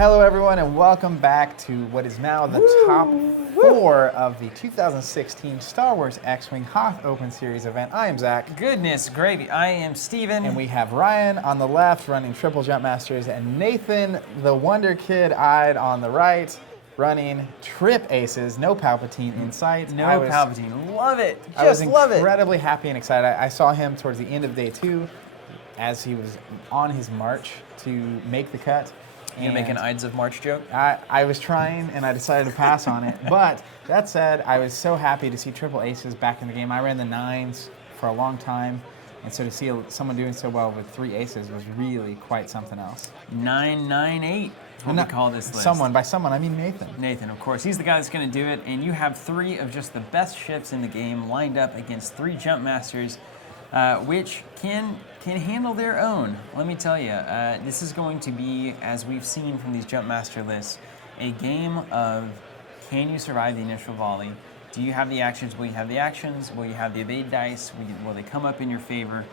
Hello, everyone, and welcome back to what is now the top 4 of the 2016 Star Wars X-Wing Hoth Open Series event. I am Zach. Goodness gravy, I am Steven. And we have Ryan on the left running Triple Jump Masters, and Nathan, the Wonder Kid Eide, on the right running Trip Aces. No Palpatine in sight. No Palpatine. Love it. I was love it. incredibly happy and excited. I saw him towards the end of day 2 as he was on his march to make the cut. You gonna make an Ides of March joke? I was trying, and I decided to pass on it. But that said, I was so happy to see Triple Aces back in the game. I ran the 9s for a long time, and so to see someone doing so well with 3 aces was really quite something else. 998. What we call this list. By someone, I mean Nathan. Nathan, of course. He's the guy that's going to do it, and you have 3 of just the best ships in the game lined up against 3 Jump Masters, which can handle their own. Let me tell you, this is going to be, as we've seen from these Jump Master lists, a game of can you survive the initial volley? Do you have the actions? Will you have the actions? Will you have the evade dice? Will they come up in your favor?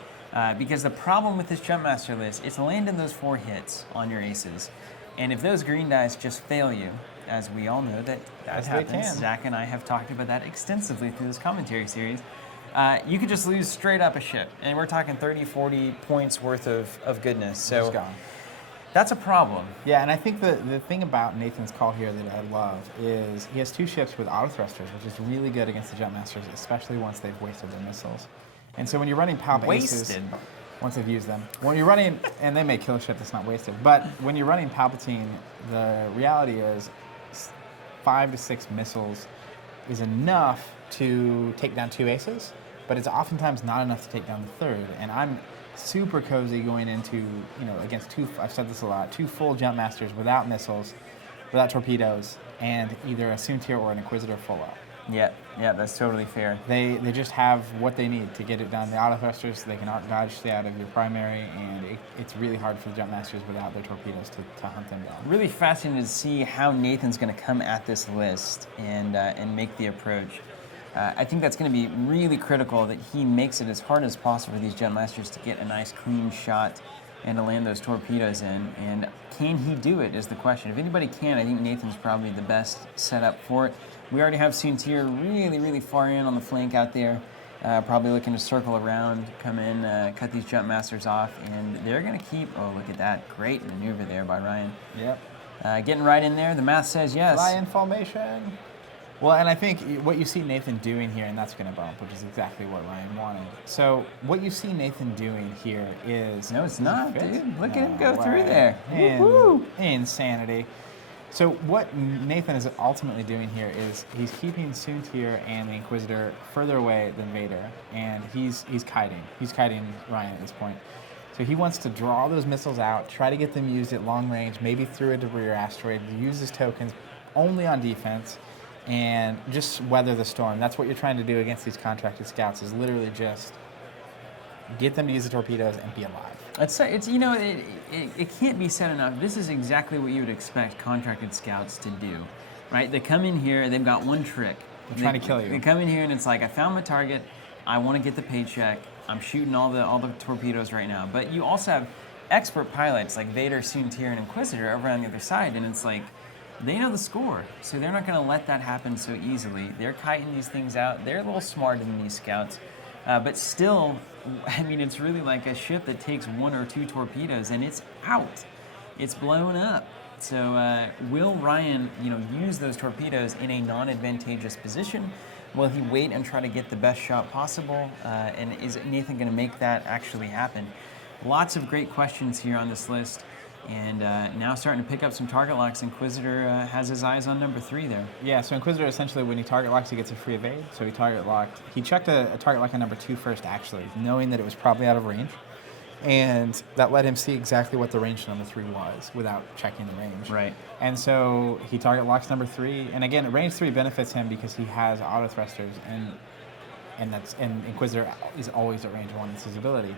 Because the problem with this Jump Master list is landing those 4 hits on your aces. And if those green dice just fail you, as we all know that happens, Zach and I have talked about that extensively through this commentary series, you could just lose straight up a ship. And we're talking 30, 40 points worth of goodness. So that's a problem. Yeah, and I think the thing about Nathan's call here that I love is he has 2 ships with auto thrusters, which is really good against the Jump Masters, especially once they've wasted their missiles. And so when you're running Palp Aces, once they've used them. When you're running, and they may kill a ship that's not wasted, but when you're running Palpatine, the reality is 5 to 6 missiles is enough to take down 2 aces, but it's oftentimes not enough to take down the 3rd. And I'm super cozy going into, against 2, I've said this a lot, 2 full Jump Masters without missiles, without torpedoes, and either a Soontir or an Inquisitor full up. Yeah, that's totally fair. They just have what they need to get it done. The auto thrusters, they can dodge, stay out of your primary, and it's really hard for the Jump Masters without their torpedoes to hunt them down. Really fascinating to see how Nathan's going to come at this list and make the approach. I think that's going to be really critical that he makes it as hard as possible for these Jump Masters to get a nice clean shot and to land those torpedoes in. And can he do it is the question. If anybody can, I think Nathan's probably the best setup for it. We already have Soontir really, really far in on the flank out there, probably looking to circle around, come in, cut these Jump Masters off, and they're going to keep, oh, look at that, great maneuver there by Ryan. Yep. Getting right in there, the math says yes. Fly in formation. Well, and I think what you see Nathan doing here, and that's going to bump, which is exactly what Ryan wanted. So what you see Nathan doing here is... No, it's not, dude. Look at him go through there. Insanity. So what Nathan is ultimately doing here is he's keeping Soontir and the Inquisitor further away than Vader, and he's kiting. He's kiting Ryan at this point. So he wants to draw those missiles out, try to get them used at long range, maybe through a debris or asteroid, use his tokens only on defense, and just weather the storm. That's what you're trying to do against these contracted scouts, is literally just get them to use the torpedoes and be alive. It can't be said enough. This is exactly what you would expect contracted scouts to do, right? They come in here, they've got one trick. They're trying to kill you. They come in here and it's like, I found my target, I want to get the paycheck, I'm shooting all the torpedoes right now. But you also have expert pilots like Vader, Soontir, and Inquisitor over on the other side, and it's like, they know the score, so they're not going to let that happen so easily. They're kiting these things out. They're a little smarter than these scouts. But still, I mean, it's really like a ship that takes 1 or 2 torpedoes and it's out. It's blown up. So will Ryan, use those torpedoes in a non-advantageous position? Will he wait and try to get the best shot possible? And is Nathan going to make that actually happen? Lots of great questions here on this list. And now starting to pick up some target locks. Inquisitor has his eyes on number 3 there. Yeah, so Inquisitor essentially, when he target locks, he gets a free evade. So he target locked. He checked a target lock on number 2 first, actually, knowing that it was probably out of range. And that let him see exactly what the range of number 3 was without checking the range. Right. And so he target locks number 3. And again, range 3 benefits him because he has auto thrusters, and Inquisitor is always at range 1. That's his ability.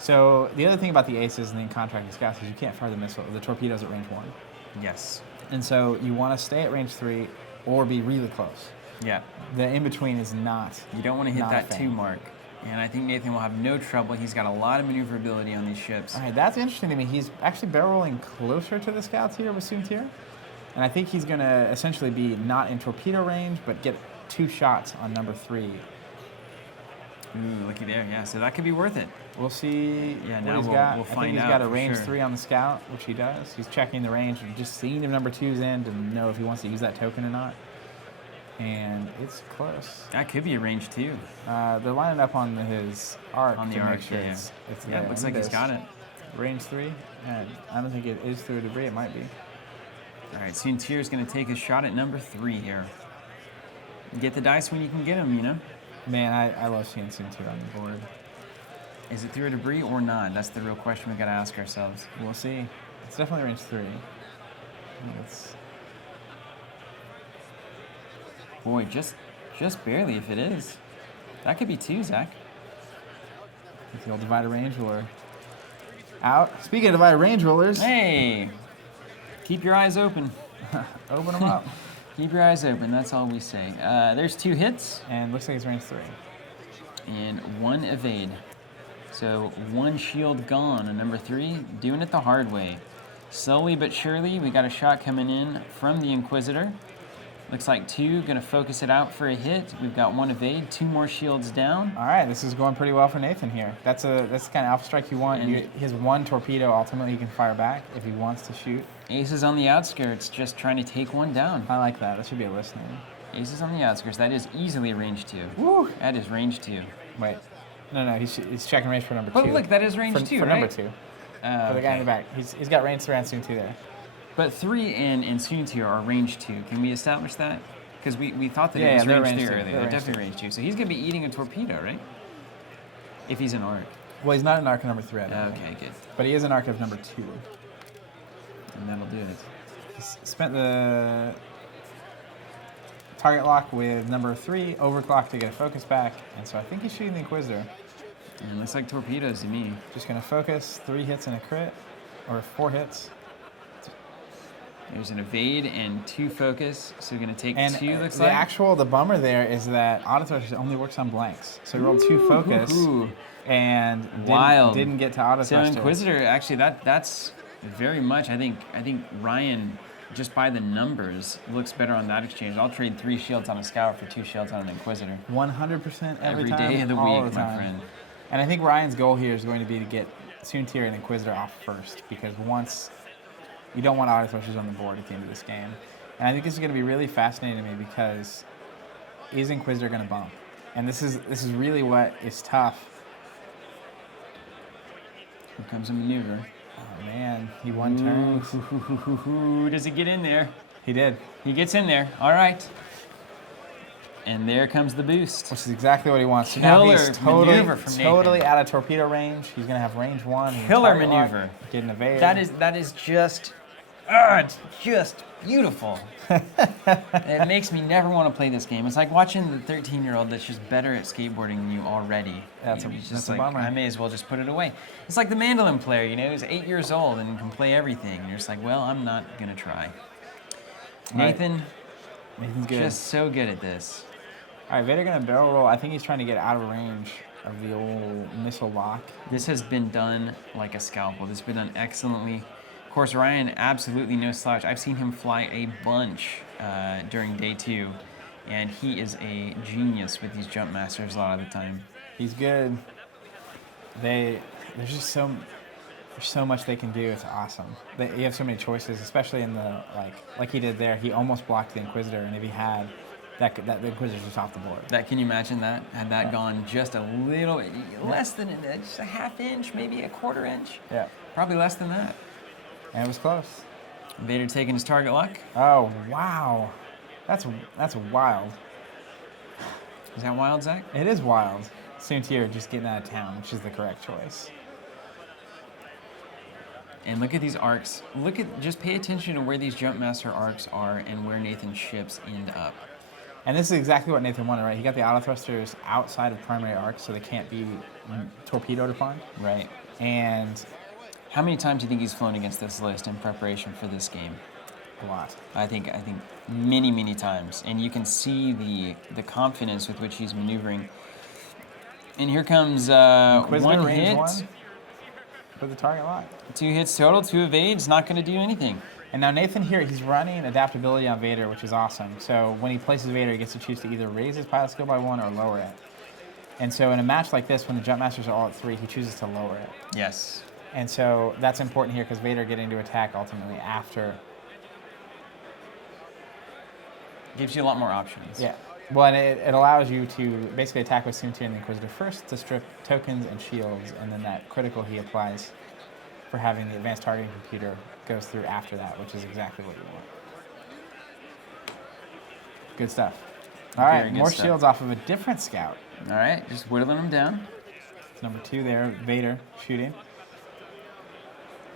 So the other thing about the aces and the contracted scouts is you can't fire the torpedoes at range 1. Yes. And so you want to stay at range 3 or be really close. Yeah. The in-between is not. You don't want to hit that 2 mark. And I think Nathan will have no trouble. He's got a lot of maneuverability on these ships. All right, that's interesting to me. He's actually barrel rolling closer to the scouts here with Soontir. And I think he's going to essentially be not in torpedo range, but get 2 shots on number 3. Ooh, looky there. Yeah, so that could be worth it. We'll see Yeah, what now he's we'll got. I find think he's out got a for range sure. 3 on the scout, which he does. He's checking the range and just seeing if number 2's in to know if he wants to use that token or not. And it's close. That could be a range 2. They're lining up on his arc On the to arc, make sure yeah. it's Yeah, there. it looks Look like at he's this. got it. Range 3? And I don't think it is through debris. It might be. All right, Soontir is going to take a shot at number 3 here. Get the dice when you can get them, you know? Man, I love seeing Soontir on the board. Is it through a debris or not? That's the real question we got to ask ourselves. We'll see. It's definitely range 3. It's Boy, just barely if it is. That could be 2, Zach. the old divided range ruler. Out. Speaking of divided range rulers, Hey! Keep your eyes open. open them up. Keep your eyes open, that's all we say. There's 2 hits And looks like it's range 3. and 1 evade. So 1 shield gone on number 3, doing it the hard way. Slowly but surely, we got a shot coming in from the Inquisitor. Looks like 2, gonna focus it out for a hit. We've got 1 evade, 2 more shields down. All right, this is going pretty well for Nathan here. That's the kind of alpha strike you want. And- His 1 torpedo ultimately he can fire back if he wants to shoot. Aces on the outskirts, just trying to take 1 down. I like that. That should be a listening. Aces on the outskirts, that is easily range 2. Woo! That is range 2. Wait. No, he's checking range for number 2. Oh, look, that is range 2, for right? number 2. For the guy in the back. He's got range 3 on Soontir there. But 3 and Soontir are range 2. Can we establish that? Because we thought that it was they're range range 3 2. earlier. They're They're range definitely range 2. So he's going to be eating a torpedo, right? If he's an arc. Well, he's not an arc of number 3, I don't think. Okay, good. But he is an arc of number 2. And that'll do it. He's spent the target lock with number 3, overclock to get a focus back, and so I think he's shooting the Inquisitor. And it looks like torpedoes to me. Just gonna focus, 3 hits and a crit, or 4 hits. There's an evade and 2 focus. So we're going to take And 2, looks the like. the bummer there is that autothrusters only works on blanks. So he rolled 2 focus Ooh. and Wild. didn't get to So autothruster. Inquisitor, actually, that's very much, I think Ryan, just by the numbers, looks better on that exchange. I'll trade 3 shields on a Scout for 2 shields on an Inquisitor. 100% Every time, day of the all week, the my time. friend. And I think Ryan's goal here is going to be to get Soontir and Inquisitor off first, because once you don't want autothrusters on the board at the end of this game. And I think this is going to be really fascinating to me because is Inquisitor going to bump? And this is really what is tough. Here comes a maneuver. Oh man, he won turns. Ooh, does he get in there? He did, He gets in there. All right. And there comes the boost. which is exactly what he wants. So now Killer he's totally maneuver from totally Nathan. out of torpedo range. He's going to have range 1. He's Killer target lock, maneuver. Get an evade. That is just, it's just beautiful. It makes me never want to play this game. It's like watching the 13-year-old that's just better at skateboarding than you already. That's a- He's just that's a like, bummer. I may as well just put it away. It's like the mandolin player, you know, who's 8 years old and can play everything. And you're just like, well, I'm not going to try. Right. Nathan, Nathan's good. just so good at this. All right, Vader going to barrel roll. I think he's trying to get out of range of the old missile lock. This has been done like a scalpel. This has been done excellently. Of course, Ryan, absolutely no slouch. I've seen him fly a bunch during day 2, and he is a genius with these jump masters a lot of the time. He's good. There's just so much they can do. It's awesome. You have so many choices, especially in the like he did there. He almost blocked the Inquisitor, and if he had, that the Inquisitor's just off the board. Can you imagine that? Had that gone just a little, less than just a half inch, maybe a quarter inch? Yeah, Probably less than that. and it was close. Vader taking his target lock. Oh wow, that's wild. Is that wild, Zach? It is wild. Soontir just getting out of town, which is the correct choice. And look at these arcs. Just pay attention to where these jump master arcs are and where Nathan's ships end up. And this is exactly what Nathan wanted, right? He got the autothrusters outside of primary arcs, so they can't be torpedoed upon. Right. And How many times do you think he's flown against this list in preparation for this game? a lot. I think many, many times. And you can see the confidence with which he's maneuvering. And here comes Inquisitor one range hit. one. Put the target lock. 2 hits total, 2 evades, not going to do anything. And now Nathan here, he's running adaptability on Vader, which is awesome. So when he places Vader, he gets to choose to either raise his pilot skill by 1 or lower it. And so in a match like this, when the jump masters are all at 3, he chooses to lower it. Yes. And so that's important here because Vader getting to attack ultimately after. Gives you a lot more options. Yeah. Well, and it allows you to basically attack with Soontir and the Inquisitor first to strip tokens and shields, and then that critical he applies for having the advanced targeting computer goes through after that, which is exactly what you want. Good stuff. All right, more shields off of a different scout. All right, just whittling them down. Number 2 there, Vader shooting.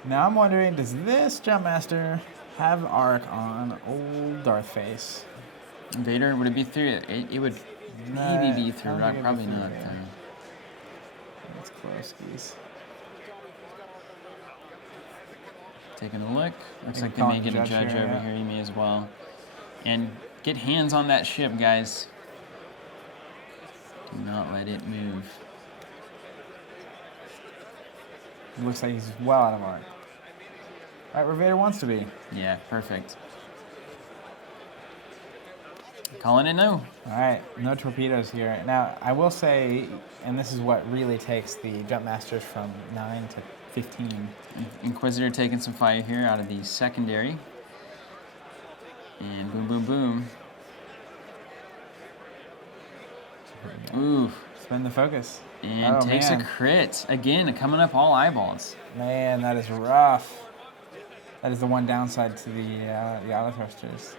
Now I'm wondering, does this jump master have arc on old Darth Face? Vader, would it be through? It would maybe be through, but probably not. That's close, geez. Taking a look. Looks like they may get a judge over here. You may as well. And get hands on that ship, guys. Do not let it move. It looks like he's well out of arc. All right, where Vader wants to be. Yeah, perfect. Calling it no. All right, no torpedoes here. Now, I will say, and this is what really takes the jump masters from 9 to 15. Inquisitor taking some fire here out of the secondary. And boom, boom, boom. Ooh. Spin the focus. And takes a crit. Again, coming up all eyeballs. Man, that is rough. That is the one downside to the auto thrusters.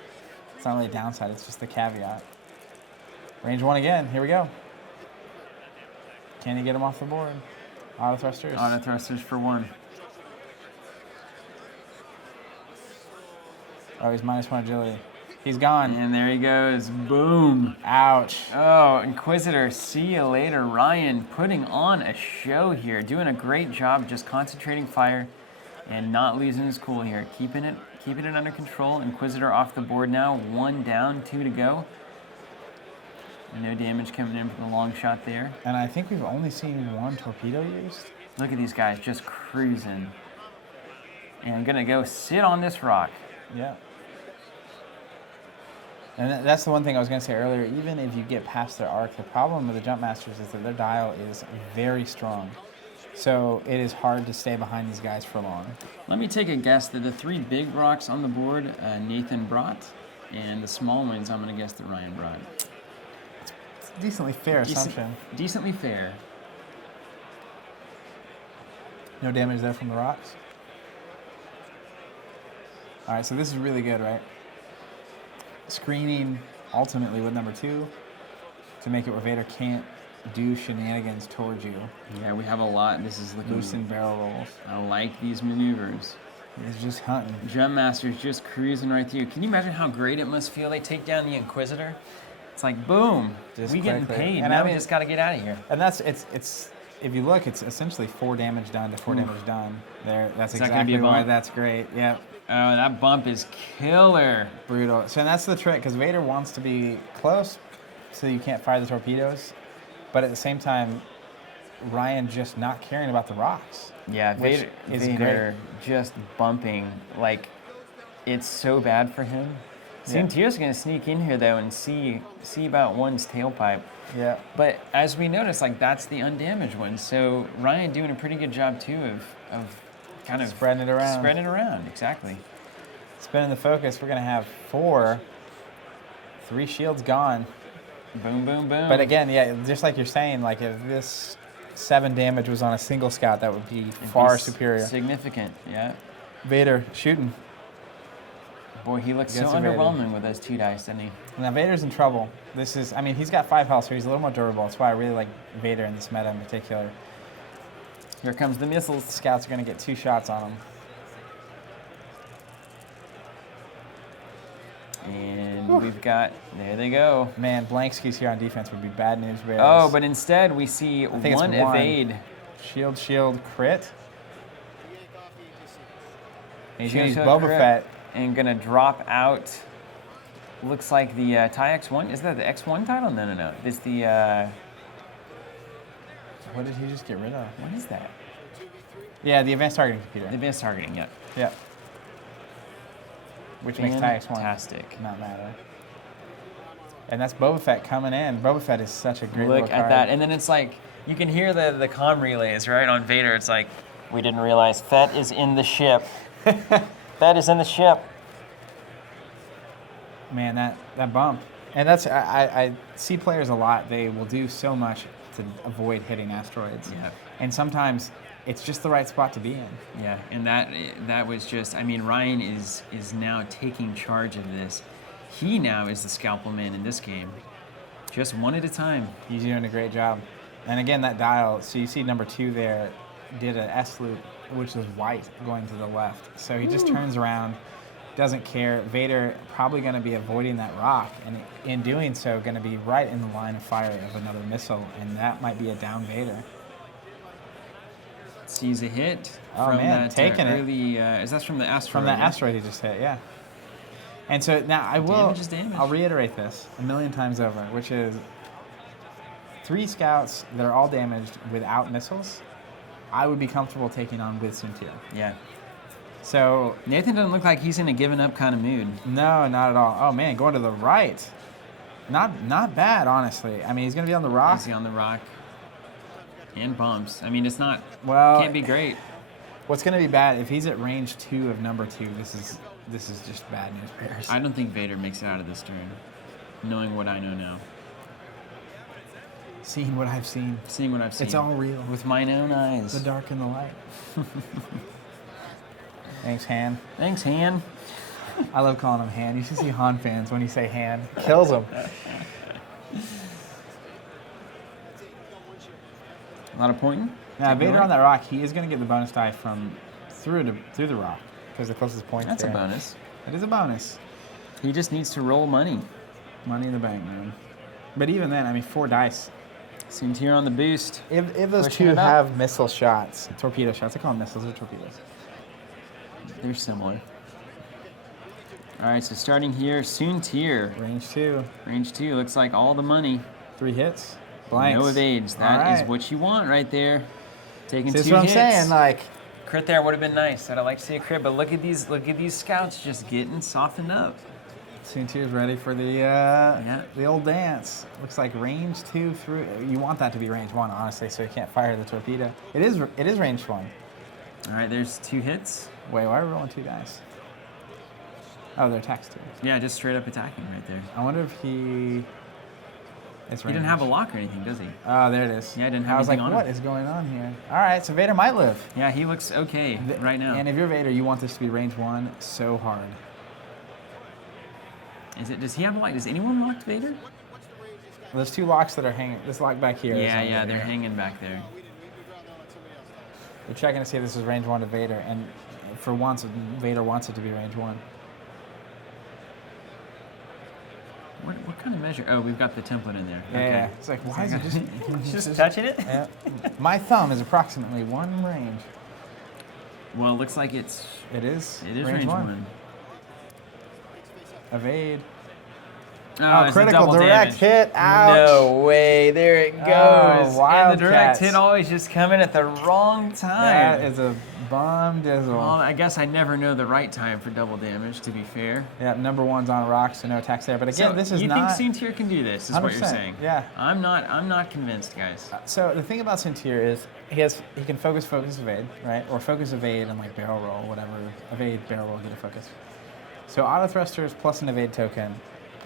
It's not really a downside, it's just the caveat. Range 1 again, here we go. Can he get him off the board? Auto thrusters. Auto thrusters for 1. Oh, he's -1 agility. He's gone. And there he goes. Boom. Ouch. Oh, Inquisitor, see you later. Ryan putting on a show here. Doing a great job just concentrating fire and not losing his cool here. Keeping it under control. Inquisitor off the board now. 1 down, 2 to go. No damage coming in from the long shot there. And I think we've only seen 1 torpedo used. Look at these guys just cruising. And I'm gonna go sit on this rock. Yeah. And that's the one thing I was going to say earlier. Even if you get past their arc, the problem with the jump masters is that their dial is very strong. So it is hard to stay behind these guys for long. Let me take a guess that the 3 big rocks on the board, Nathan brought, and the small ones, I'm going to guess that Ryan brought. It's a decently fair assumption. Decently fair. No damage there from the rocks. All right, so this is really good, right? Screening ultimately with number 2 to make it where Vader can't do shenanigans towards you. Yeah, we have a lot. This is looking loosen barrel rolls. I like these maneuvers. He's just hunting. Jump Master's just cruising right through. Can you imagine how great it must feel? They take down the Inquisitor. It's like boom, we getting paid. And now we just got to get out of here. And that's it's. If you look, it's essentially 4 damage done to 4 damage done. There, that's exactly why that's great. Yeah. Oh, that bump is killer. Brutal. So that's the trick, because Vader wants to be close so you can't fire the torpedoes. But at the same time, Ryan just not caring about the rocks. Yeah, Vader just bumping. Like, it's so bad for him. Soontir's going to sneak in here, though, and see about 1's tailpipe. Yeah. But as we noticed, like, that's the undamaged one. So Ryan doing a pretty good job, too, of kind of spreading it around. Spreading it around, exactly. Spinning the focus, we're going to have 3 shields gone. Boom, boom, boom. But again, yeah, just like you're saying, like if this 7 damage was on a single scout, that would be far superior. Significant, yeah. Vader shooting. Boy, he looks so underwhelming with those 2 dice, doesn't he? Now Vader's in trouble. This is, I mean, he's got 5 health, so he's a little more durable. That's why I really like Vader in this meta in particular. Here comes the missiles. Scouts are going to get 2 shots on him. And we've got, there they go. Man, blank skis here on defense would be bad news bears. Oh, but instead we see 1 evade. Shield, crit. And he's going to use Boba Fett. And going to drop out, looks like the TIE X1. Is that the X1 title? No. It's the, What did he just get rid of? What is that? Yeah, the advanced targeting The computer. advanced targeting, yeah. Yep. Which makes TIE-X1 Fantastic. not matter. And that's Boba Fett coming in. Boba Fett is such a great Look little at card. that. And then it's like, you can hear the comm relays, right, on Vader. It's like, we didn't realize Fett is in the ship. Fett is in the ship. Man, that bump. And that's, I see players a lot. They will do so much to avoid hitting asteroids. Yeah. And sometimes it's just the right spot to be in. Yeah, and that was just, I mean, Ryan is now taking charge of this. He now is the scalpel man in this game. Just one at a time. He's doing a great job. And again, that dial, so you see number 2 there, did an S loop, which is white going to the left. So he just turns around, doesn't care. Vader probably going to be avoiding that rock, and in doing so, going to be right in the line of fire of another missile, and that might be a down Vader. Sees a hit Oh, from man, that taking it. early, is that from the asteroid? From that yeah? asteroid he just hit, yeah. And so now I will, Damage is damage. I'll reiterate this a million times over, which is 3 scouts that are all damaged without missiles, I would be comfortable taking on with Soontir. Yeah. So, Nathan doesn't look like he's in a giving up kind of mood. no, not at all. Oh man, going to the right. Not bad, honestly. I mean, he's going to be on the rock. Is he on the rock? And bumps. I mean, it's not, Well, can't be great. what's going to be bad, if he's at range 2 of number 2, this is just bad news bears. I don't think Vader makes it out of this turn, knowing what I know now. Seeing what I've seen. Seeing what I've seen. It's all real. With mine own eyes. The dark and the light. Thanks, Han. Thanks, Han. I love calling him Han. You should see Han fans when you say Han. Kills them. A lot of pointing. Now, Take it Vader away. on that rock, he is going to get the bonus die from through the rock, because the closest point That's there. a bonus. It is a bonus. He just needs to roll money. Money in the bank, man. But even then, I mean, 4 dice. Soontir on the boost. If those Pushing 2 it up. have missile shots, torpedo shots, I call them missiles or torpedoes. They're similar. All right, so starting here, Soontir. Range 2, Range 2, looks like all the money. 3 hits, blanks. No evades. That All is right. what you want right there. Taking See, 2 that's what I'm hits. saying. Like, Crit there would have been nice. I'd like to see a crit, but look at these scouts just getting softened up. Soontir's ready for the old dance. Looks like range 2 through. You want that to be range 1, honestly, so you can't fire the torpedo. It is range 1. All right, there's 2 hits. Wait, why are we rolling 2 dice? Oh, they're attacks too. Yeah, just straight up attacking right there. I wonder if he. It's He didn't have a lock or anything, does he? Oh, there it is. Yeah, I didn't have I was like, anything on what him. is going on here? All right, so Vader might live. Yeah, he looks okay right now. And if you're Vader, you want this to be range 1 so hard. Does he have a lock? Does anyone lock Vader? There's 2 locks that are hanging. This lock back here. is on Yeah, Vader. they're hanging back there. We're checking to see if this is range 1 to Vader, and for once, Vader wants it to be range 1. What kind of measure? Oh, we've got the template in there. Yeah, Okay. yeah. It's like, why is it just... Just touching it? Yeah. My thumb is approximately 1 range. Well, it looks like it is range 1. Evade. Oh, it's a critical double direct damage. hit. Ouch. No way. There it goes. Oh, and the direct Wildcats. hit always just coming at the wrong time. That is a bomb dizzle. Well, I guess I never know the right time for double damage, to be fair. Yeah, number 1's on a rock, so no attacks there. But again, So this is you not... think Soontir can do this, is what you're 100%, saying. yeah. I'm not convinced, guys. So the thing about Soontir is he can focus, evade, right? Or focus, evade, and like barrel roll, whatever. Evade, barrel roll, get a focus. So auto thrusters plus an evade token,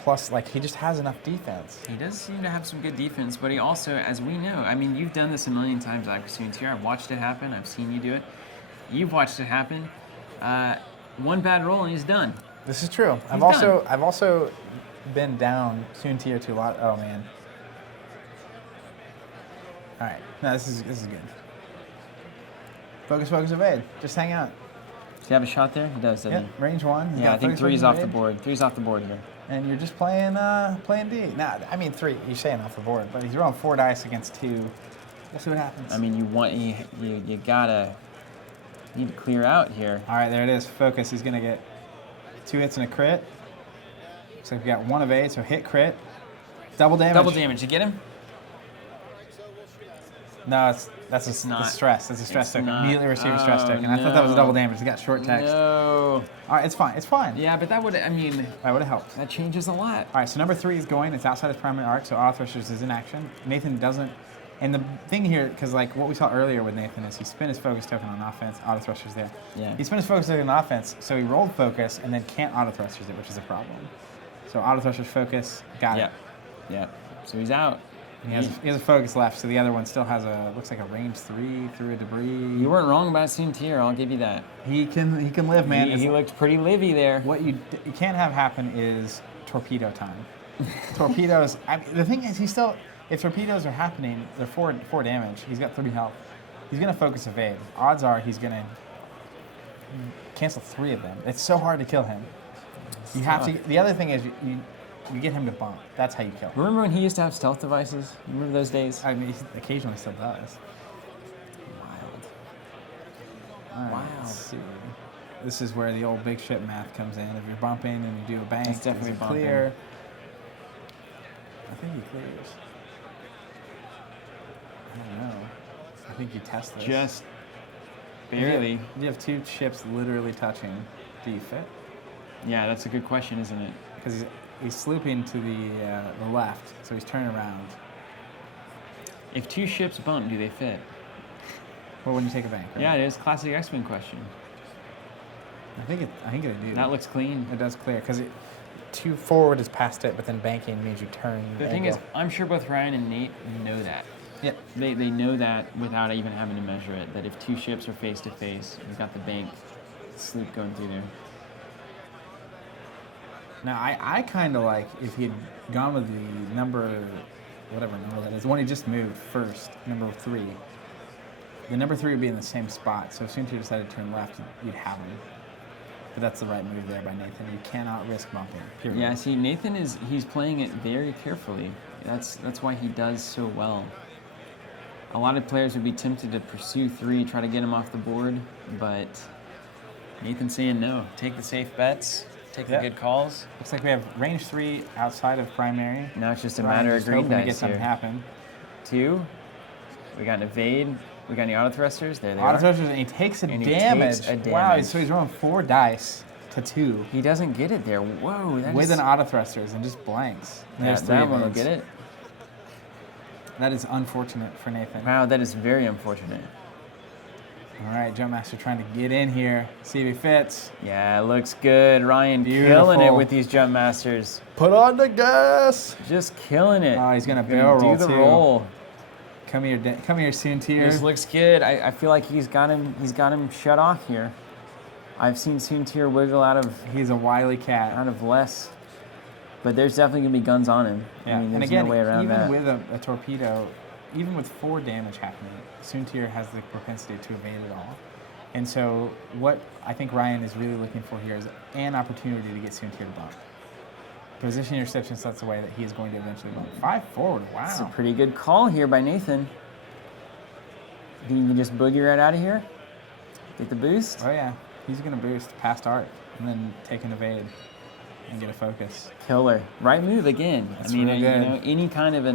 plus like he just has enough defense. He does seem to have some good defense, but he also, as we know, I mean, you've done this a million times, I've Soontir. I've watched it happen. I've seen you do it. You've watched it happen. One bad roll and he's done. This is true. I've done. also been down Soontir to a lot. Oh man. All right. No, this is good. Focus, evade. Just hang out. Does he have a shot there? He does, doesn't Yeah, range 1. He's he? Yeah, got I think focus, 3's off the evade, board. 3's off the board here. And you're just playing D. Nah, I mean 3. You're saying off the board, but he's rolling 4 dice against 2. We'll see what happens. I mean, you gotta need to clear out here. All right, there it is. Focus. He's gonna get 2 hits and a crit. Looks like we got 1 evade, so hit crit. Double damage. Double damage. You get him? No, that's It's a not. stress. That's a stress It's token. not. Immediately receive a stress Oh, token. I thought that was no. double damage. It got short text. No. All right, it's fine. It's fine. Yeah, but that would, I mean, That would have helped. that changes a lot. All right, so number 3 is going. It's outside his primary arc, so Auto Thrusters is in action. Nathan doesn't. And the thing here, because like what we saw earlier with Nathan is he spent his focus token on offense. Auto Thrusters there. Yeah. He spent his focus token on offense, so he rolled focus and then can't Auto Thrusters it, which is a problem. So Auto Thrusters focus, got it. Yeah. So he's out. He has a focus left, so the other one still has looks like a range 3 through a debris. You weren't wrong about Soontir, I'll give you that. He can live, man. He looked pretty livey there. What you can't have happen is torpedo time. Torpedoes. I mean, the thing is, if torpedoes are happening, they're 4 damage. He's got 3 health. He's gonna focus evade. Odds are he's gonna cancel 3 of them. It's so hard to kill him. You have to. The other thing is you get him to bump. That's how you kill him. Remember when he used to have stealth devices? Remember those days? I mean, he occasionally still does. Wild. All right, Wow. let's see. This is where the old big ship math comes in. If you're bumping and you do a bank, It's definitely is it bumping. clear? I think he clears. I don't know. I think you test this. Just barely. You have 2 ships literally touching. Do you fit? Yeah, that's a good question, isn't it? Because he's slooping to the left, so he's turning around. If 2 ships bump, do they fit? Well, when you take a bank, right? Yeah, it is. Classic X-Wing question. I think it do. That looks clean. It does clear because 2 forward is past it, but then banking means you turn. The thing is, I'm sure both Ryan and Nate know that. Yeah. They know that without even having to measure it, that if 2 ships are face to face, you've got the bank sloop going through there. Now, I kind of like if he had gone with the number, whatever number that is, the one he just moved first, number 3. The number 3 would be in the same spot, so as soon as you decided to turn left, you'd have him. But that's the right move there by Nathan. You cannot risk bumping, period. Yeah, see, Nathan he's playing it very carefully. That's why he does so well. A lot of players would be tempted to pursue 3, try to get him off the board, but Nathan's saying no. Take the safe bets, take the good calls. Looks like we have range 3 outside of primary. Now it's just a Ryan matter of just green hoping to get dice something here. happen. 2, we got an evade, we got any auto thrusters? There they Auto are. thrusters, and he takes a And he damage. takes a Wow, damage. so he's rolling 4 dice to 2 He doesn't get it there. Whoa, that with is, an auto thrusters and just blanks. And yeah, there's 3 that one will evades. get it. That is unfortunate for Nathan. Wow, that is very unfortunate. All right, Jumpmaster trying to get in here, see if he fits. Yeah, it looks good. Ryan Beautiful. killing it with these jump masters. Put on the gas. Just killing it. Oh, he's gonna barrel roll do the too. roll. Come here, Soontir. This looks good. I feel like he's got him shut off here. I've seen Soontir wiggle out He's a wily cat. of less, but there's definitely gonna be guns on him. Yeah, I mean, and there's again, no way around even that. with a torpedo, even with 4 damage happening, Soontir has the propensity to evade it all. And so what I think Ryan is really looking for here is an opportunity to get Soontir to bump. Position your ships in such a way that he is going to eventually bump. 5 forward, It's a wow. pretty good call here by Nathan. He can just boogie right out of here. Get the boost. Oh yeah, he's gonna boost past art and then take an evade and get a focus. Killer. Right move again. That's I mean, really you good. know, any kind of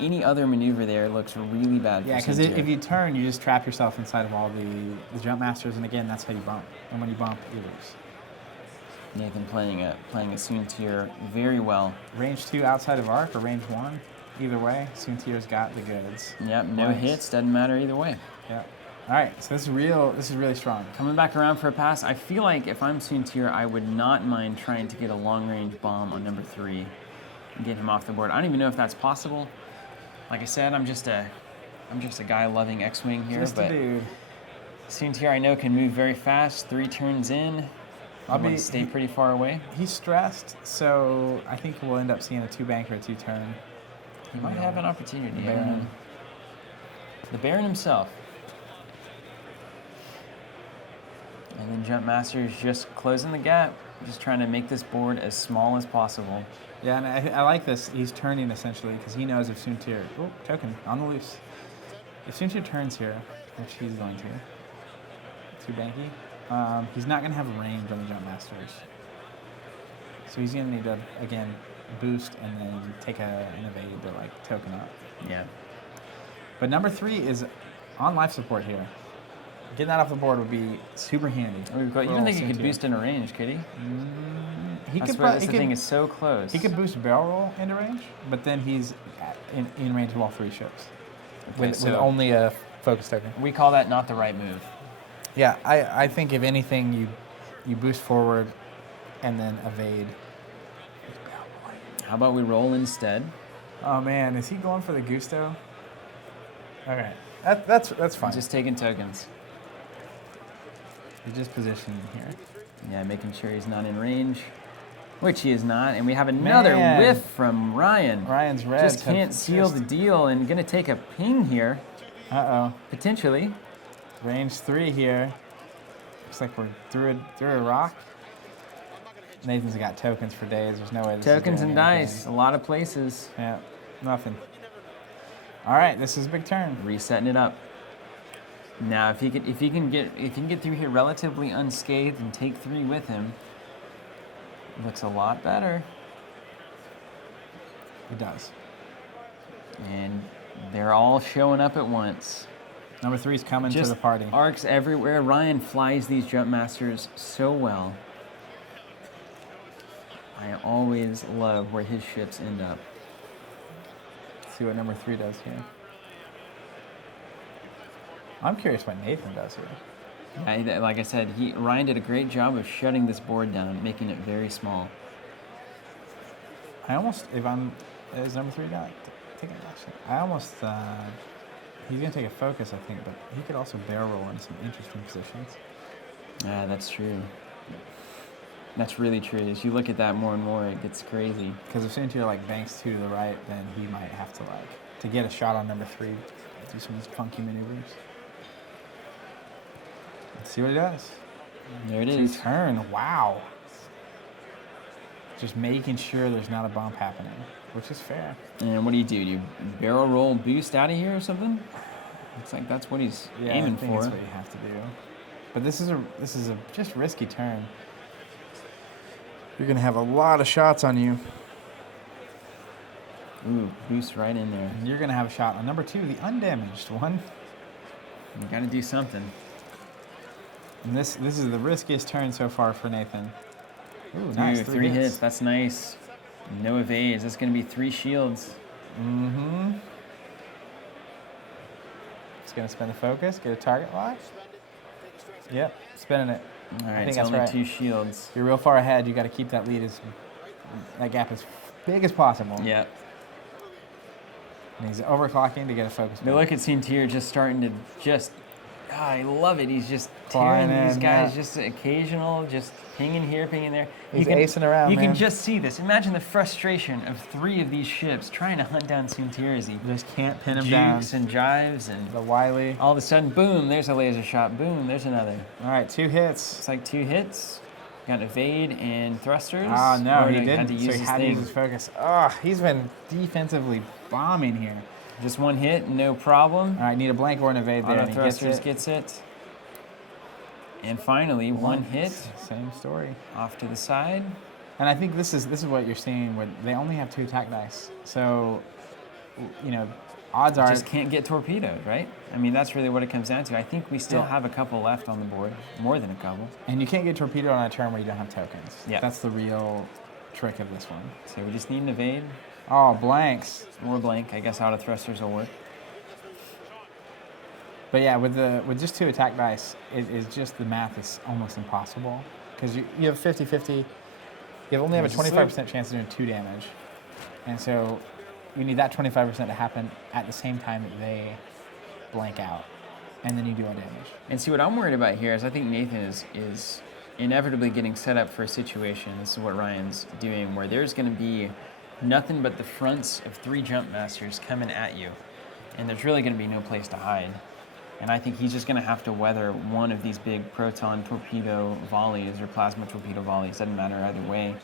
any other maneuver there looks really bad. Yeah, for because Soontir. if you turn, you just trap yourself inside of all the jump masters, and again, that's how you bump. And when you bump, you lose. Nathan playing a Soontir very well. Range 2 outside of arc or range 1, either way, Soontir's got the goods. Yep, no Nice. hits, doesn't matter either way. Yeah. All right, so this is really strong. Coming back around for a pass, I feel like if I'm Soontir, I would not mind trying to get a long-range bomb on number 3 and get him off the board. I don't even know if that's possible. Like I said, I'm just a guy loving X-Wing here, Just a but dude. Soontir I know can move very fast. 3 turns in. I'm going to stay pretty far away. He's stressed, so I think we'll end up seeing a 2 bank or a 2 turn. He might have an opportunity. The I don't know. Baron. The Baron himself. And then Jump Master is just closing the gap, just trying to make this board as small as possible. Yeah, and I like this. He's turning essentially because he knows if Soontir, oh, token on the loose. If Soontir turns here, which he's going to, 2 banky, he's not going to have a range on the Jump Masters. So he's going to need to, again, boost and then take an evade to like token up. Yeah. But number 3 is on life support here. Getting that off the board would be super handy. You don't think he could boost into range, could he? He That's could. where this thing is so close. He could boost barrel roll into range, but then he's in range of all 3 ships with only a focus token. We call that not the right move. Yeah, I think if anything, you boost forward and then evade. How about we roll instead? Oh man, is he going for the gusto? Okay, that's fine. Just taking tokens. You're just positioning here. Yeah, making sure he's not in range, which he is not. And we have another whiff from Ryan. Ryan's red. Just can't seal the deal and gonna take a ping here. Uh-oh. Potentially. Range 3 here. Looks like we're through a rock. Nathan's got tokens for days. There's no way this Tokens is and dice, a lot of places. Yeah, nothing. All right, this is a big turn. Resetting it up. Now, if he can get through here relatively unscathed and take 3 with him, it looks a lot better. It does. And they're all showing up at once. Number 3's coming Just to the party. Arcs everywhere. Ryan flies these jump masters so well. I always love where his ships end up. Let's see what number 3 does here. I'm curious what Nathan does here. Yeah, like I said, Ryan did a great job of shutting this board down, making it very small. Is number 3 got taking action? I almost, he's going to take a focus, I think, but he could also barrel roll in some interesting positions. Yeah, that's true. That's really true. As you look at that more and more, it gets crazy. Because if Soontir banks 2 to the right, then he might have to get a shot on number 3, do some of these funky maneuvers. Let's see what he does. There it is. Turn. Wow. Just making sure there's not a bump happening, which is fair. And what do? Do you barrel roll boost out of here or something? Looks like that's what he's aiming I think for. that's what you have to do. But this is a just risky turn. You're gonna have a lot of shots on you. Ooh, boost right in there. And you're gonna have a shot on number 2, the undamaged one. You got to do something. And this is the riskiest turn so far for Nathan. Ooh, nice. 3 hits. That's nice. No evades. That's going to be 3 shields. Mm-hmm. Just gonna spin the focus, get a target lock. Yep, spinning it. All right, I think it's that's only right. 2 shields. You're real far ahead. You got to keep that that gap as big as possible. Yeah. And he's overclocking to get a focus. But look at Soontir just starting to I love it. He's just Flying tearing these in, guys, yeah. just occasional, just pinging here, pinging there. He's acing around, You man. can just see this. Imagine the frustration of 3 of these ships trying to hunt down Soontir as he Just can't pin him down. jukes and jives, and The wily. all of a sudden, boom, there's a laser shot. Boom, there's another. All right, 2 hits. It's like 2 hits. Got evade and thrusters. Ah, no, Or he had didn't. to use So he his had to thing. use his focus. He's been defensively bombing here. Just 1 hit, no problem. All right, need a blank or an evade there. Auto And he gets thrusters it. gets it. And finally, 1 hit Same story. off to the side. And I think this is what you're seeing where they only have 2 attack dice. So, odds are Just can't get torpedoed, right? I mean, that's really what it comes down to. I think we still have a couple left on the board, more than a couple. and you can't get torpedoed on a turn where you don't have tokens. Yeah. That's the real trick of this one. So we just need an evade Oh, blanks. or blank. I guess auto thrusters will work. But yeah, with just 2 attack dice, it is just the math is almost impossible because you have 50-50. You only have a There's a 25% chance of doing 2 damage, and so you need that 25% to happen at the same time that they blank out, and then you do all damage. And see, what I'm worried about here is I think Nathan is inevitably getting set up for a situation. This is what Ryan's doing, where there's going to be nothing but the fronts of 3 jump masters coming at you, and there's really going to be no place to hide. And I think he's just going to have to weather one of these big proton torpedo volleys or plasma torpedo volleys. Doesn't matter either way.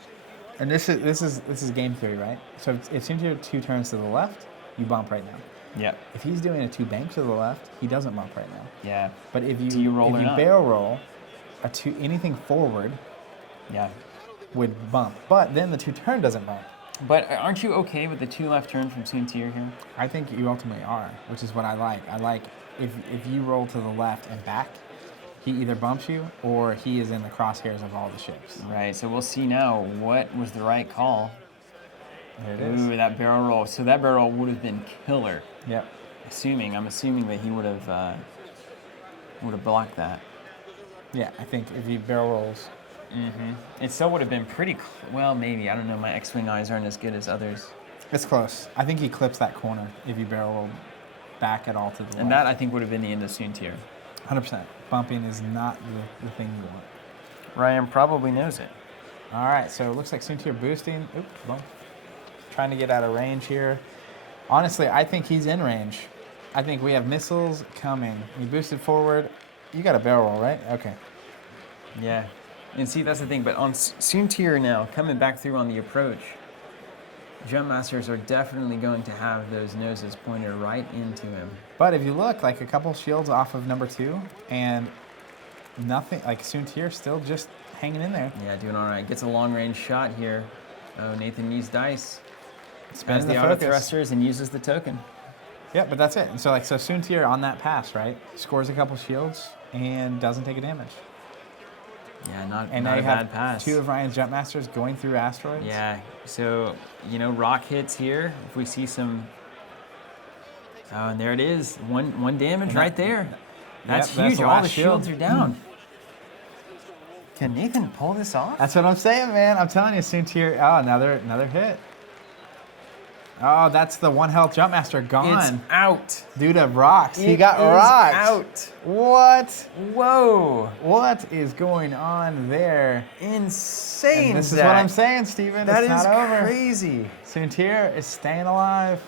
And this is game theory, right? So if seems you have 2 turns to the left, you bump right now. Yep. If he's doing a 2 bank to the left, he doesn't bump right now. Yeah. But if Do you roll or not? barrel roll a 2 anything forward Yeah. would bump, but then the 2 turn doesn't bump. But aren't you okay with the 2 left turn from Soontir here? I think you ultimately are, which is what I like. I like if you roll to the left and back, he either bumps you or he is in the crosshairs of all the ships. Right, so we'll see now what was the right call. There it is. Ooh, that barrel roll. So that barrel roll would have been killer. Yep. I'm assuming that he would have blocked that. Yeah, I think if he barrel rolls. It still would have been pretty, well, maybe. I don't know. My X-Wing eyes aren't as good as others. It's close. I think he clips that corner if you barrel roll back at all to the left. And that, I think, would have been the end of Soontir. 100%. Bumping is not the thing you want. Ryan probably knows it. All right, so it looks like Soontir boosting. Oops, bump. Trying to get out of range here. Honestly, I think he's in range. I think we have missiles coming. He boosted forward. You got a barrel roll, right? Okay. Yeah. And see, that's the thing. But on Soontir now, coming back through on the approach, Jump Masters are definitely going to have those noses pointed right into him. But if you look, like a couple shields off of number 2, and nothing, like Soontir still just hanging in there. Yeah, doing all right. Gets a long-range shot here. Oh, Nathan used dice. Spends the focus. auto thrusters and uses the token. Yeah, but that's it. And so Soontir on that pass, right, scores a couple shields and doesn't take a damage. Yeah, not And a now you bad have pass. 2 of Ryan's Jump Masters going through asteroids. Yeah, so, rock hits here. If we see some... Oh, and there it is. One damage right there. That's Yep, that's huge. the All last the shields are down. Can Nathan pull this off? That's what I'm saying, man. I'm telling you, Soontir. Oh, another hit. Oh, that's the 1 health Jump Master gone. It's out. Due to rocks. He It got is rocked. out. What? Whoa. What is going on there? Insane, And this is Zach. what I'm saying, Steven. That it's is not over. crazy. Soontir is staying alive.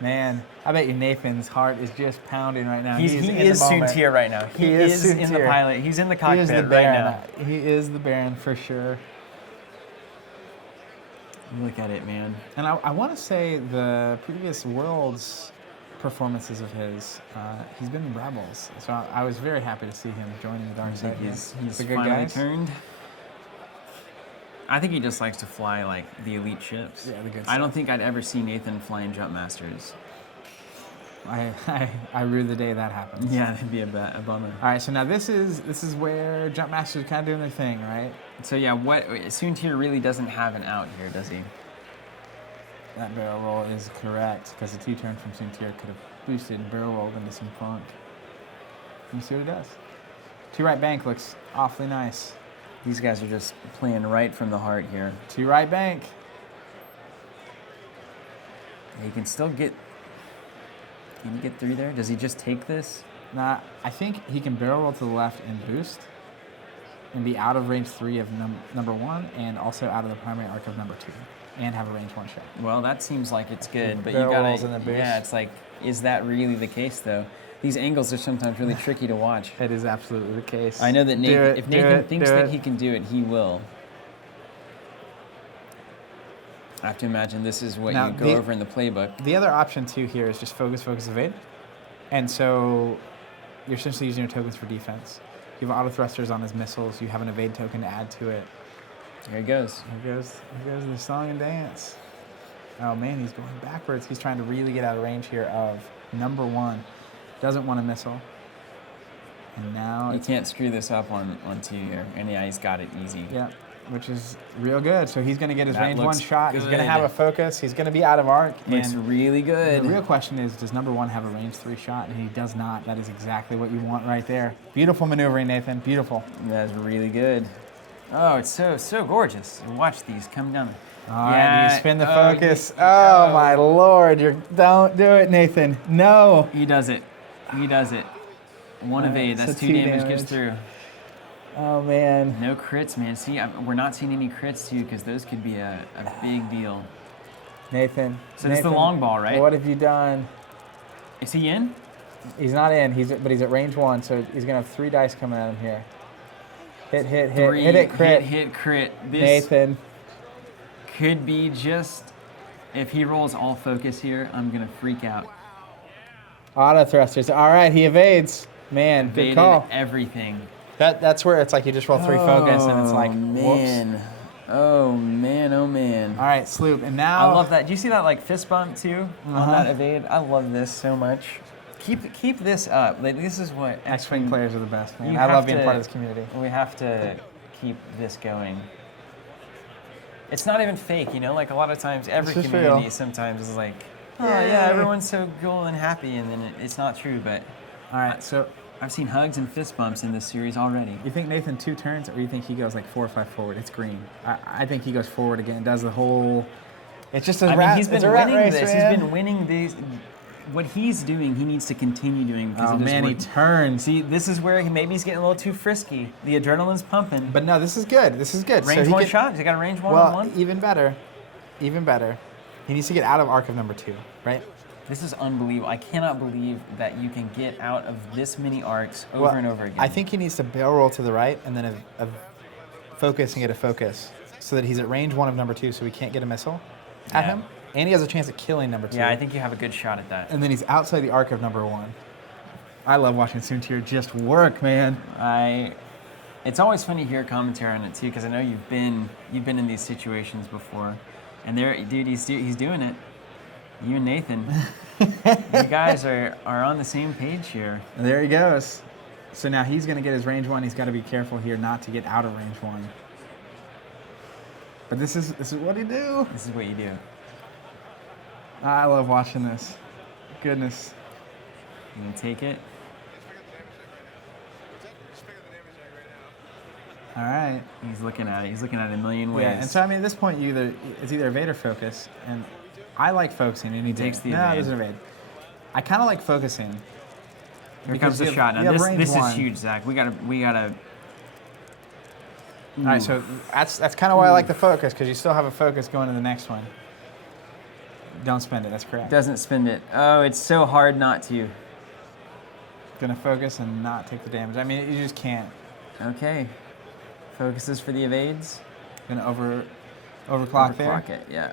Man, I bet you Nathan's heart is just pounding right now. He is Soontir right now. He is in the Soontir. pilot. He's in the He cockpit is the right Baron. now. He is the Baron for sure. Look at it, man. And I want to say the previous Worlds performances of his, he's been in Rebels. So I was very happy to see him joining the dark side. He's the good finally guys. turned. I think he just likes to fly like the elite ships. Yeah, the good I don't stuff. think I'd ever see Nathan flying Jump Masters. I rue the day that happens. Yeah, that'd be a bummer. All right, so now this is where Jump Masters are kind of doing their thing, right? So yeah, Soontir really doesn't have an out here, does he? That barrel roll is correct because the 2 turn from Soontir could have boosted and barrel rolled into some funk. Let me see what it does. 2 right bank looks awfully nice. These guys are just playing right from the heart here. 2 right bank. He can still get. Can he get through there? Does he just take this? Nah, I think he can barrel roll to the left and boost, and be out of range 3 of number 1, and also out of the primary arc of number 2, and have a range 1 shot. Well, that seems like it's good, but you Barrel rolls gotta. and then boost. Yeah, it's like, is that really the case though? These angles are sometimes really tricky to watch. It is absolutely the case. I know that Nathan, if Nathan thinks that he he can do it, he will. I have to imagine this is what Now, you go over in the playbook. The other option too here is just focus, evade. And so you're essentially using your tokens for defense. You have auto thrusters on his missiles. You have an evade token to add to it. Here he goes. Here goes the song and dance. Oh man, he's going backwards. He's trying to really get out of range here of number 1. Doesn't want a missile. And now You can't screw this up on 2 here. And yeah, he's got it easy. yeah, which is real good. So he's going to get his That range 1 looks shot. He's going to good. have a focus. He's going to be out of arc. Looks and really good. the real question is, does number 1 have a range 3 shot? And he does not. That is exactly what you want right there. Beautiful maneuvering, Nathan. Beautiful. That's really good. Oh, it's so gorgeous. Watch these come down. All right, you spin the oh, focus. Oh my lord! Don't do it, Nathan. No. He does it. He does it. 1 evade. so That's 2 2 damage gets damage. through. Oh man. No crits, man. See, we're not seeing any crits too, because those could be a big deal. Nathan. So this is the long ball, right? What have you done? Is he in? He's not in. But he's at range 1, so he's gonna have 3 dice coming at him here. Hit, 3, hit it, crit. Hit, crit. This Nathan. could be just. If he rolls all focus here, I'm gonna freak out. Auto thrusters. All right, he evades. Man, good Evaded call. everything. That's where it's like you just roll 3 focus and it's like, man. Oh man, oh man. All right, sloop, and now I love that. Do you see that like fist bump too on that evade? I love this so much. Keep this up. Like, this is what X-Wing players are the best, man. You I love have being to- part of this community. We have to keep this going. It's not even fake, you know. Like a lot of times, every just community real. sometimes is like, oh yeah, everyone's so cool and happy, and then it's not true. But All right, so I've seen hugs and fist bumps in this series already. you think Nathan 2 turns, or you think he goes like 4 or 5 forward? It's green. I think he goes forward again. Does the whole? It's just a I rat. mean, he's it's been a rat winning race, this. man. He's been winning these. What he's doing, he needs to continue doing because Oh it is man, he working. turns. See, this is where maybe he's getting a little too frisky. The adrenaline's pumping. But no, this is good. This is good. Range he one can- shot? He got a range one Well, on one? even better. Even better. He needs to get out of arc of number 2, right? This is unbelievable. I cannot believe that you can get out of this many arcs over Well, and over again. I think he needs to barrel roll to the right and then a focus and get a focus so that he's at range 1 of number 2 so we can't get a missile at Yeah. him. And he has a chance at killing number 2. Yeah, I think you have a good shot at that. And then he's outside the arc of number 1. I love watching Soontir just work, man. It's always funny to hear commentary on it too, because I know you've been in these situations before, and dude, he's doing it. You and Nathan, you guys are on the same page here. And there he goes. So now he's going to get his range 1. He's got to be careful here not to get out of range 1. But this is what he do. This is what you do. I love watching this. Goodness. You gonna take it? All right. He's looking at it. He's looking at it a million ways. Yeah, and so I mean, at this point, it's either evade or focus, and I like focusing. And he takes did. the No, evade. it doesn't evade. I kind of like focusing. Here because comes the you have- shot. you Now have this range is 1. huge, Zach. We gotta. All right, so that's kind of why I like the focus, because you still have a focus going to the next one. Don't spend it. That's correct. Doesn't spend it. Oh, it's so hard not to. Gonna focus and not take the damage. I mean, you just can't. Okay. Focuses for the evades. Gonna overclock there. Overclock it, yeah.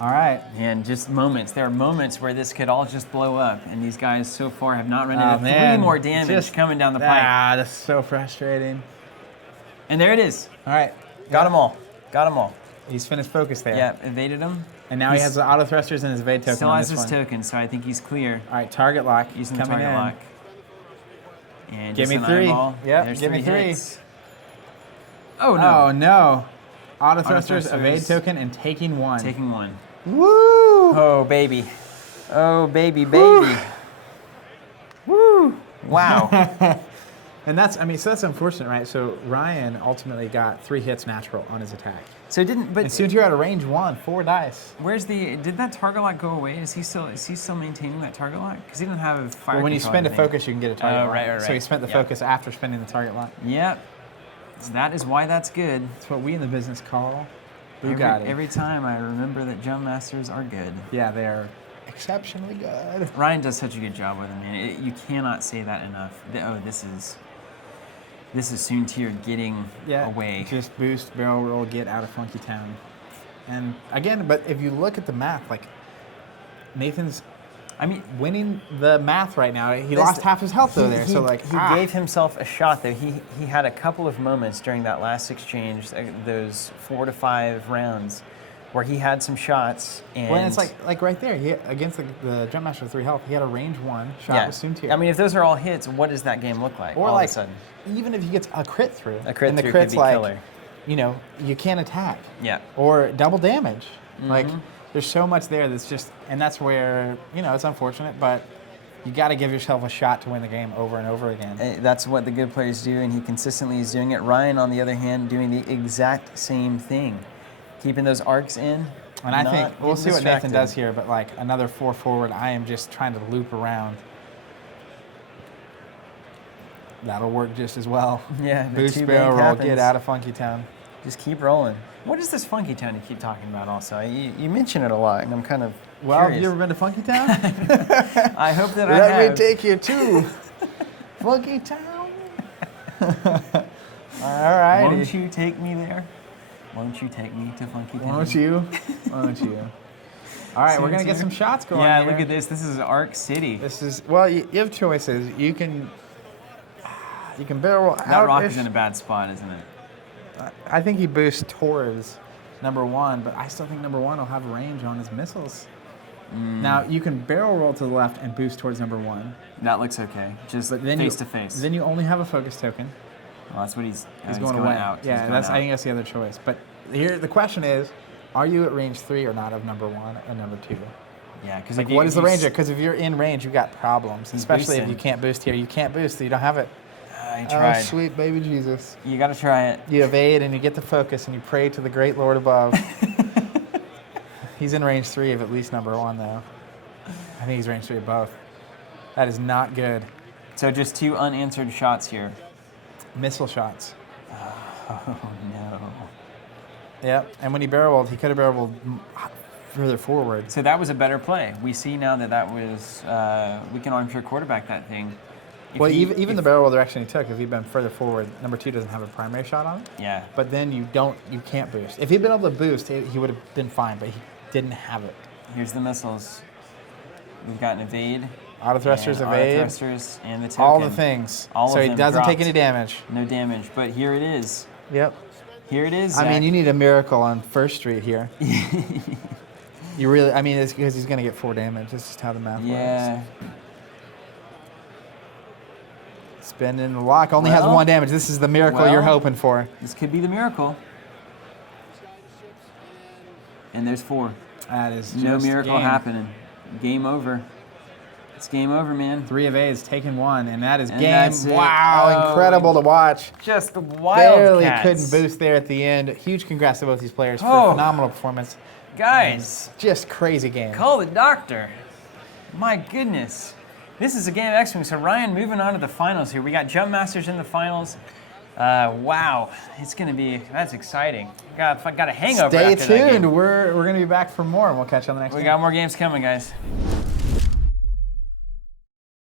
All right. And just moments. There are moments where this could all just blow up, and these guys so far have not run Oh, into 3 man. more damage Just- coming down the pipe. That's so frustrating. And there it is. All right. Got them all. Got them all. He's finished focus there. Yeah, evaded them. And now he has the auto thrusters and his evade token Still on has this his one. token, so I think he's clear. All right, target lock. Using the coming target in. lock. And Give just me an 3. eyeball. Yep, There's give me 3. hits. Oh no. Oh no. Auto thrusters, thrusters. evade token, and taking 1. Taking 1. Woo! Oh baby. Oh baby, baby. Woo! Wow. And that's unfortunate, right? So Ryan ultimately got 3 hits natural on his attack. So it didn't. But And Soontir out of range 1, 4 dice. did that target lock go away? Is he still maintaining that target lock? Because he didn't have a fire. Well, when you control spend a anything. focus, you can get a target lock. right. So he spent the Yep. focus after spending the target lock. Yep. So that is why that's good. That's what we in the business call Bugatti. Every time I remember that Jump Masters are good. Yeah, they're exceptionally good. Ryan does such a good job with it, man. You cannot say that enough. This is Soontir getting away. Just boost, barrel roll, get out of Funky Town. And again, but if you look at the math, like Nathan's winning the math right now. He lost half his health though there. He He gave himself a shot though. He had a couple of moments during that last exchange, those 4 to 5 rounds, where he had some shots. And Well, it's like right there. He against the Jump Master with 3 health, he had a range 1 shot with Soontir. I mean, if those are all hits, what does that game look like? or all like of a sudden, even if he gets a crit through, a crit and the through crit's could be like, killer. you can't attack. Yeah. Or double damage. Like there's so much there that's just, and that's where it's unfortunate, but you got to give yourself a shot to win the game over and over again. That's what the good players do, and he consistently is doing it. Ryan, on the other hand, doing the exact same thing, keeping those arcs in. And I think we'll see what Nathan distracted. does here, but like another 4 forward, I am just trying to loop around. That'll work just as well. Yeah, the Boost two barrel bank roll, happens. get out of Funky Town. Just keep rolling. What is this Funky Town you keep talking about also? You mention it a lot, and I'm kind of Well, curious. have you ever been to Funky Town? I hope that I Let have. me take you to Funky Town. All righty. Won't you take me there? Won't you take me to Funky Town? Won't you? Won't you? All right, we're going to get some shots going Yeah, here. look at this. This is Arc City. This is, well, you have choices. You can barrel out. That rock is in a bad spot, isn't it? I think he boosts towards number 1, but I still think number 1 will have range on his missiles. Now, you can barrel roll to the left and boost towards number 1. That looks okay. Just face to face. Then you only have a focus token. Well, that's what he's going away. out. Yeah, I think that's the other choice. But here, the question is, are you at range 3 or not of number 1 and number 2? Yeah, because like, what is the range? Because if you're in range, you got problems. Especially if you can't boost here. You can't boost, so you don't have it. I tried. Oh, sweet baby Jesus. You got to try it. You evade and you get the focus and you pray to the great Lord above. He's in range 3 of at least number 1, though. I think he's range 3 of both. That is not good. So just 2 unanswered shots here. Missile shots. Oh, no. Yep, and when he barrel rolled, he could have barrel rolled further forward. So that was a better play. We see now that was, we can armchair quarterback that thing. Even the barrel roll direction he took, if he'd been further forward, number 2 doesn't have a primary shot on it. Yeah. But then you can't boost. If he'd been able to boost, he would have been fine, but he didn't have it. Here's the missiles. We've got an evade. Auto thrusters, evade. Auto thrusters, and the token. All the things. So he doesn't take any damage. No damage, but here it is. Yep. Here it is, I Zach. mean, you need a miracle on First Street here. You really, I mean, it's because he's going to get 4 damage. That's just how the math works. Spinning the lock. Only has 1 damage. This is the miracle you're hoping for. This could be the miracle. And there's 4. That is just no miracle game. happening. Game over. It's game over, man. 3 evades, taken 1, and that is And game. that's it. Wow, Oh, incredible to watch. Just Barely wild couldn't boost there at the end. Huge congrats to both these players for Oh. a phenomenal performance. Guys, Just crazy game. call the doctor. My goodness. This is a game of X-Wing. So Ryan, moving on to the finals here. We got Jump Masters in the finals. Wow, it's gonna be, that's exciting. Got a hangover. Stay after that game. tuned. We're gonna be back for more, and we'll catch you on the next We game. got more games coming, guys.